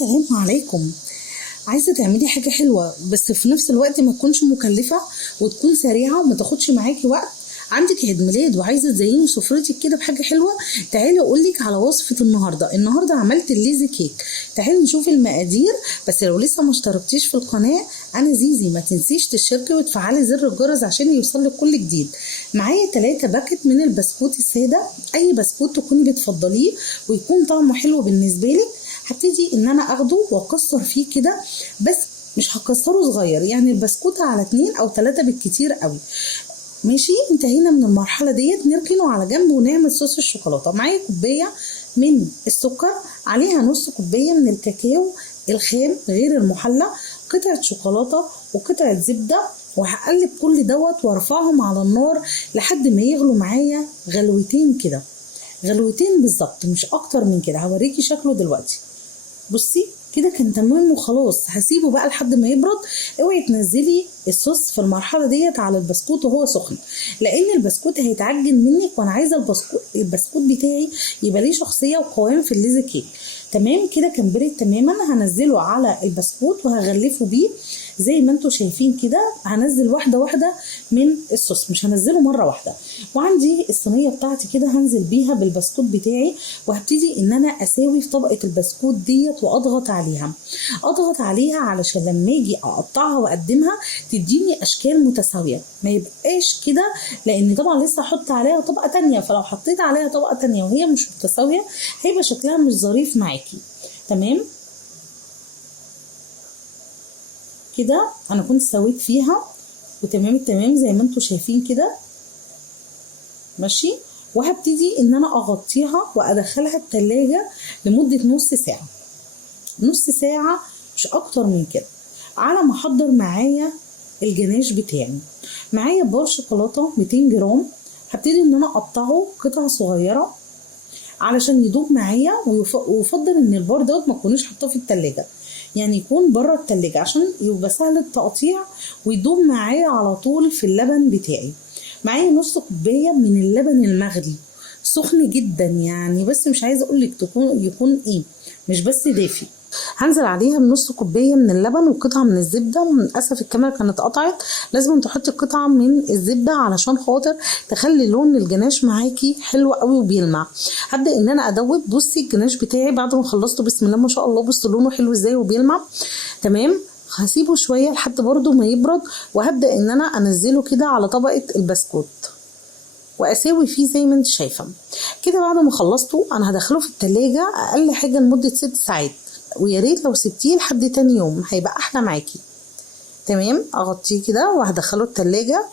السلام عليكم. عايزه تعملي حاجه حلوه بس في نفس الوقت ما تكونش مكلفه وتكون سريعه وما تاخدش معاكي وقت. عندك عيد ميلاد وعايزه تزيني سفرتك كده بحاجه حلوه، تعالي اقولك على وصفه النهارده عملت الليزي كيك. تعالي نشوف المقادير. بس لو لسه ما اشتركتيش في القناه، انا زيزي، ما تنسيش تشتركي وتفعلي زر الجرس عشان يوصلك كل جديد. معايا 3 باكت من البسكوت الساده، اي بسكوت تكوني بتفضليه ويكون طعمه حلو بالنسبه لك. هبتدي ان انا اخده واكسر فيه كده، بس مش هكسره صغير، يعني البسكوتة على 2 أو 3 بالكتير قوي. ماشي، انتهينا من المرحلة ديت، نركنه على جنب ونعمل صوص الشوكولاتة. معايا كوباية من السكر، عليها نص كوباية من الكاكاو الخام غير المحلى، قطعة شوكولاتة وقطعة زبدة، وهقلب كل دوت وارفعهم على النار لحد ما يغلوا معايا غلوتين كده، غلوتين بالظبط مش اكتر من كده. هوريكي شكله دلوقتي. بصي كده كان تمام وخلاص، هسيبه بقى لحد ما يبرد. اوعي تنزلي الصوص في المرحله ديت على البسكوت وهو سخن، لان البسكوت هيتعجن منك، وانا عايزه البسكوت بتاعي يبقى ليه شخصيه وقوام في الليزي كيك. تمام كده كان برد تماما. هنزله على البسكوت وهغلفه بيه زي ما انتم شايفين كده. هنزل واحده واحده من الصوص، مش هنزله مره واحده. وعندي الصينيه بتاعتي كده هنزل بيها بالبسكوت بتاعي، وهبتدي ان انا اساوي في طبقه البسكوت ديت واضغط عليها علشان لما اجي اقطعها واقدمها تديني اشكال متساويه، ما يبقاش كده، لان طبعا لسه هحط عليها طبقه تانية، فلو حطيت عليها طبقه تانية وهي مش متساويه هيبقى شكلها مش ظريف معاكي. تمام كده انا كنت سويت فيها وتمام التمام زي ما انتم شايفين كده. ماشي، وهبتدي ان انا اغطيها وادخلها التلاجة لمدة نص ساعة مش اكتر من كده، على ما احضر معايا الجناش بتاعي. معايا بار شوكولاتة 200 جرام، هبتدي ان انا اقطعه قطع صغيرة علشان يدوب معايا. ويفضل ان البار دوت ما تكونيش حاطاه في التلاجة، يعني يكون بره التلاجة عشان يبقى سهل التقطيع ويدوب معايا على طول في اللبن بتاعي. معايا نص كوباية من اللبن المغلي سخن جدا يعني، بس مش عايزه اقولك يكون ايه، مش بس دافي. هنزل عليها بنص كوبايه من اللبن وقطعه من الزبده، للاسف الكاميرا كانت قطعت. لازم تحطي قطعه من الزبده علشان خاطر تخلي لون الجناش معاكي حلو قوي وبيلمع. هبدا ان انا ادوب. بصي الجناش بتاعي بعد ما خلصته بسم الله ما شاء الله، بصوا لونه حلو ازاي وبيلمع. تمام، هسيبه شويه لحد برده ما يبرد، وهبدا ان انا انزله كده على طبقه البسكوت واساوي فيه زي ما انت شايفه كده. بعد ما خلصته انا هدخله في التلاجة اقل حاجه لمده 6 ساعات، ويا ريت لو سبتيه لحد تاني يوم هيبقى احلى معاكي. تمام، اغطيه كده وهدخله التلاجة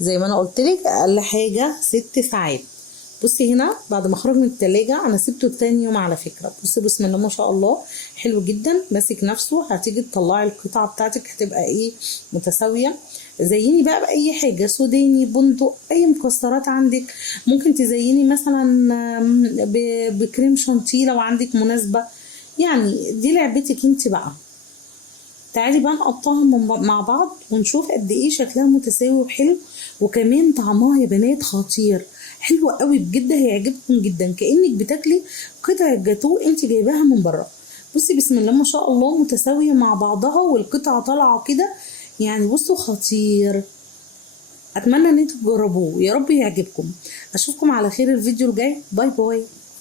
زي ما انا قلتلك اقل حاجه 6 ساعات. بصي هنا بعد ما خرج من التلاجة انا سبته تاني يوم على فكره. بصي بسم الله ما شاء الله حلو جدا، ماسك نفسه. هتيجي تطلعي القطعه بتاعتك هتبقى ايه، متساويه. زيني بقى باي حاجه، سوداني، بندق، اي مكسرات عندك. ممكن تزيني مثلا بكريم شانتيه لو عندك مناسبه، يعني دي لعبتك انت بقى. تعالي بقى نقطعها مع بعض ونشوف قد ايه شكلها متساوي وحلو، وكمان طعمها يا بنات خطير، حلوه قوي بجد، هيعجبكم جدا، كانك بتاكلي قطعه جاتوه انت جايباها من بره. بصي بسم الله ما شاء الله متساويه مع بعضها والقطعه طالعه كده، يعني بصوا خطير. اتمنى ان انتوا تجربوه، يا رب يعجبكم. اشوفكم على خير الفيديو الجاي. باي باي.